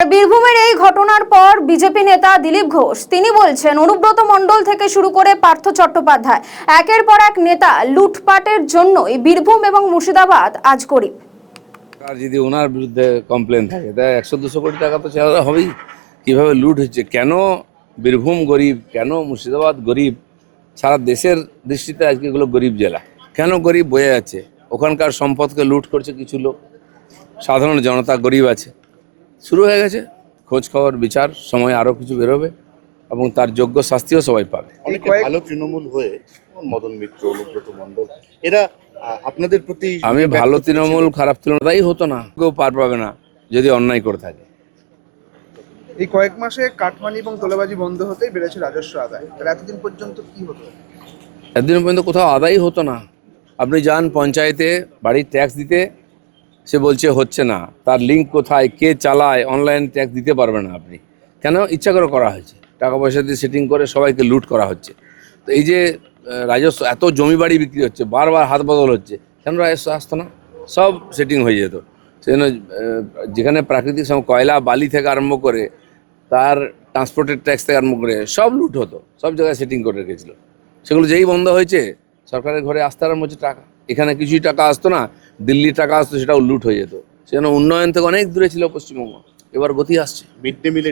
বীরভূমের এই ঘটনার পর বিজেপি নেতা দিলীপ ঘোষ তিনি বলছেন অনুব্রত মণ্ডল থেকে শুরু করে পার্থ চট্টোপাধ্যায় একের পর এক নেতা লুটপাটের জন্যই বীরভূম এবং মুর্শিদাবাদ আজ গরিব। আর যদি ওনার বিরুদ্ধে কমপ্লেন থাকে তাই 100-200 কোটি টাকা তো চাওয়া হবেই। কিভাবে লুট হচ্ছে, কেন বীরভূম গরিব, কেন মুর্শিদাবাদ গরিব, সারা দেশের দৃষ্টিতে আজকে এগুলো গরিব জেলা। কেন গরিব বোঝা যাচ্ছে, ওখানকার সম্পদকে লুট করছে কিছু লোক, সাধারণ জনতা গরিব আছে। শুরু হয়ে গেছে খোঁজ খবর বিচার, সময় আরও কিছু বেরোবে এবং তার যোগ্য শাস্তিও সবাই পাবে। অনেকে ভালো তৃণমূল হয়ে মদন মিত্র, অনুব্রত মণ্ডল এরা আপনাদের প্রতি আমি ভালো তৃণমূল খারাপ তৃণমূল তাই হতো না, কেউ পার পাবে না যদি অন্যায় করে থাকে। এই কয়েক মাসে কাটমানি এবং তোলাবাজি বন্ধ হতেই বেড়েছে রাজস্ব আদায়। তাহলে এতদিন পর্যন্ত কি হতো? এতদিন পর্যন্ত কোথাও আদায়ই হতো না। আপনি যান পঞ্চায়েতে বাড়ির ট্যাক্স দিতে, সে বলছে হচ্ছে না, তার লিঙ্ক কোথায়, কে চালায়, অনলাইন ট্যাক্স দিতে পারবে না আপনি। কেন? ইচ্ছা করে করা হয়েছে, টাকা পয়সা দিয়ে সেটিং করে সবাইকে লুট করা হচ্ছে। তো এই যে রাজস্ব, এত জমি বাড়ি বিক্রি হচ্ছে, বারবার হাত বদল হচ্ছে, কেন রাজস্ব আসতো না? সব সেটিং হয়ে যেত। সেজন্য যেখানে প্রাকৃতিক কয়লা বালি থেকে আরম্ভ করে তার ট্রান্সপোর্টের ট্যাক্স থেকে আরম্ভ করে সব লুট হতো, সব জায়গায় সেটিং করে রেখেছিল। সেগুলো যেই বন্ধ হয়েছে সরকারের ঘরে আসতে আরম্ভ হচ্ছে টাকা। এখানে কিছুই টাকা আসতো না, দিল্লির টাকা আসতো, সেটাও লুট হয়ে যেত। সেজন্য উন্নয়ন থেকে অনেক দূরে ছিল পশ্চিমবঙ্গ, এবার গতি আসছে। মিড ডে মিলে